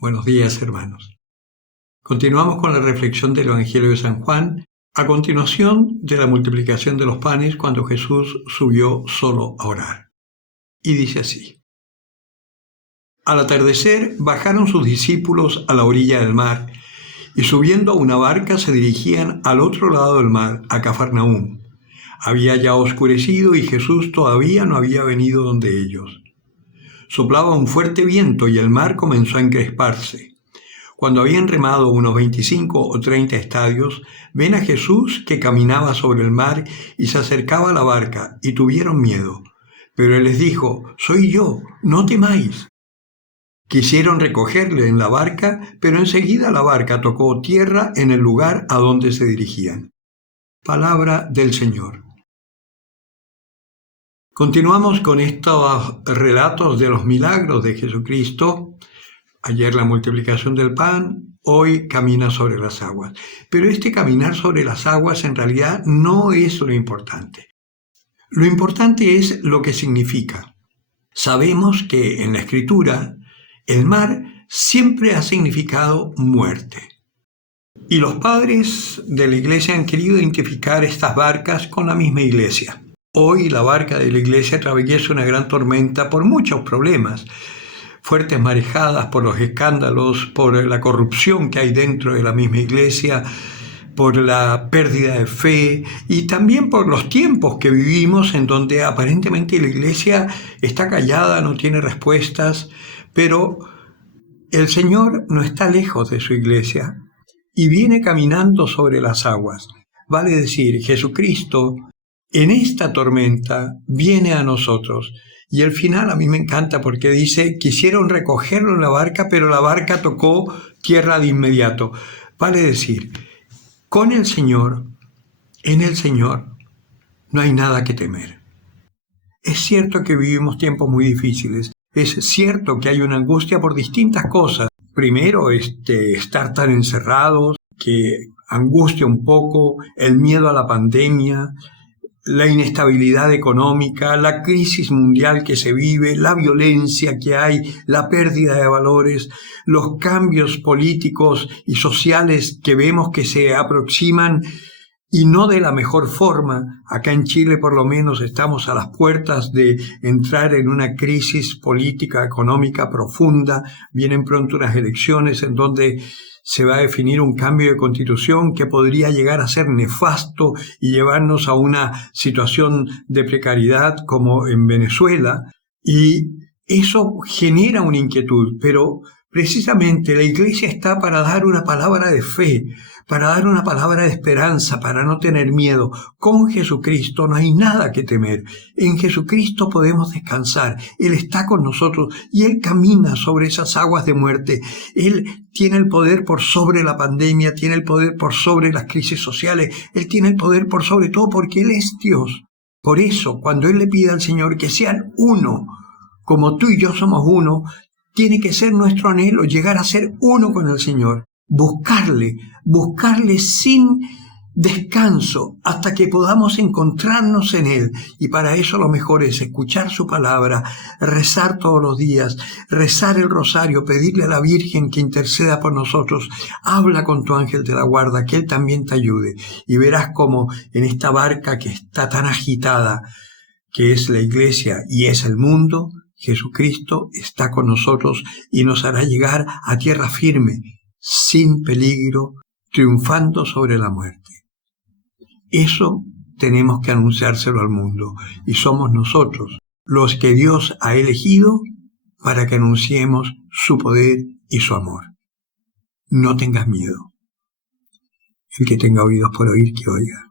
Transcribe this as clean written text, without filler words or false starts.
Buenos días, hermanos. Continuamos con la reflexión del Evangelio de San Juan, a continuación de la multiplicación de los panes cuando Jesús subió solo a orar. Y dice así: Al atardecer bajaron sus discípulos a la orilla del mar, y subiendo a una barca se dirigían al otro lado del mar, a Cafarnaúm. Había ya oscurecido y Jesús todavía no había venido donde ellos. Soplaba un fuerte viento y el mar comenzó a encresparse. Cuando habían remado unos 25 o 30 estadios, ven a Jesús que caminaba sobre el mar y se acercaba a la barca, y tuvieron miedo. Pero él les dijo: «Soy yo, no temáis». Quisieron recogerle en la barca, pero enseguida la barca tocó tierra en el lugar a donde se dirigían. Palabra del Señor. Continuamos con estos relatos de los milagros de Jesucristo. Ayer la multiplicación del pan, hoy camina sobre las aguas. Pero este caminar sobre las aguas en realidad no es lo importante. Lo importante es lo que significa. Sabemos que en la Escritura el mar siempre ha significado muerte. Y los padres de la Iglesia han querido identificar estas barcas con la misma Iglesia. Hoy la barca de la Iglesia atraviesa una gran tormenta por muchos problemas. Fuertes marejadas por los escándalos, por la corrupción que hay dentro de la misma Iglesia, por la pérdida de fe y también por los tiempos que vivimos en donde aparentemente la Iglesia está callada, no tiene respuestas, pero el Señor no está lejos de su Iglesia y viene caminando sobre las aguas. Vale decir, Jesucristo en esta tormenta viene a nosotros. Y el final a mí me encanta porque dice: quisieron recogerlo en la barca, pero la barca tocó tierra de inmediato. Vale decir, con el Señor, en el Señor, no hay nada que temer. Es cierto que vivimos tiempos muy difíciles. Es cierto que hay una angustia por distintas cosas. Primero, estar tan encerrados, que angustia un poco, el miedo a la pandemia, la inestabilidad económica, la crisis mundial que se vive, la violencia que hay, la pérdida de valores, los cambios políticos y sociales que vemos que se aproximan y no de la mejor forma. Acá en Chile por lo menos estamos a las puertas de entrar en una crisis política, económica profunda. Vienen pronto unas elecciones en donde se va a definir un cambio de constitución que podría llegar a ser nefasto y llevarnos a una situación de precariedad como en Venezuela. Y eso genera una inquietud, pero precisamente la Iglesia está para dar una palabra de fe, para dar una palabra de esperanza, para no tener miedo. Con Jesucristo no hay nada que temer. En Jesucristo podemos descansar. Él está con nosotros y Él camina sobre esas aguas de muerte. Él tiene el poder por sobre la pandemia, tiene el poder por sobre las crisis sociales. Él tiene el poder por sobre todo porque Él es Dios. Por eso, cuando Él le pide al Señor que sean uno, como tú y yo somos uno, tiene que ser nuestro anhelo, llegar a ser uno con el Señor. Buscarle sin descanso hasta que podamos encontrarnos en Él. Y para eso lo mejor es escuchar su palabra, rezar todos los días, rezar el rosario, pedirle a la Virgen que interceda por nosotros. Habla con tu ángel de la guarda, que Él también te ayude. Y verás cómo en esta barca que está tan agitada, que es la Iglesia y es el mundo, Jesucristo está con nosotros y nos hará llegar a tierra firme, sin peligro, triunfando sobre la muerte. Eso tenemos que anunciárselo al mundo, y somos nosotros los que Dios ha elegido para que anunciemos su poder y su amor. No tengas miedo. El que tenga oídos por oír, que oiga.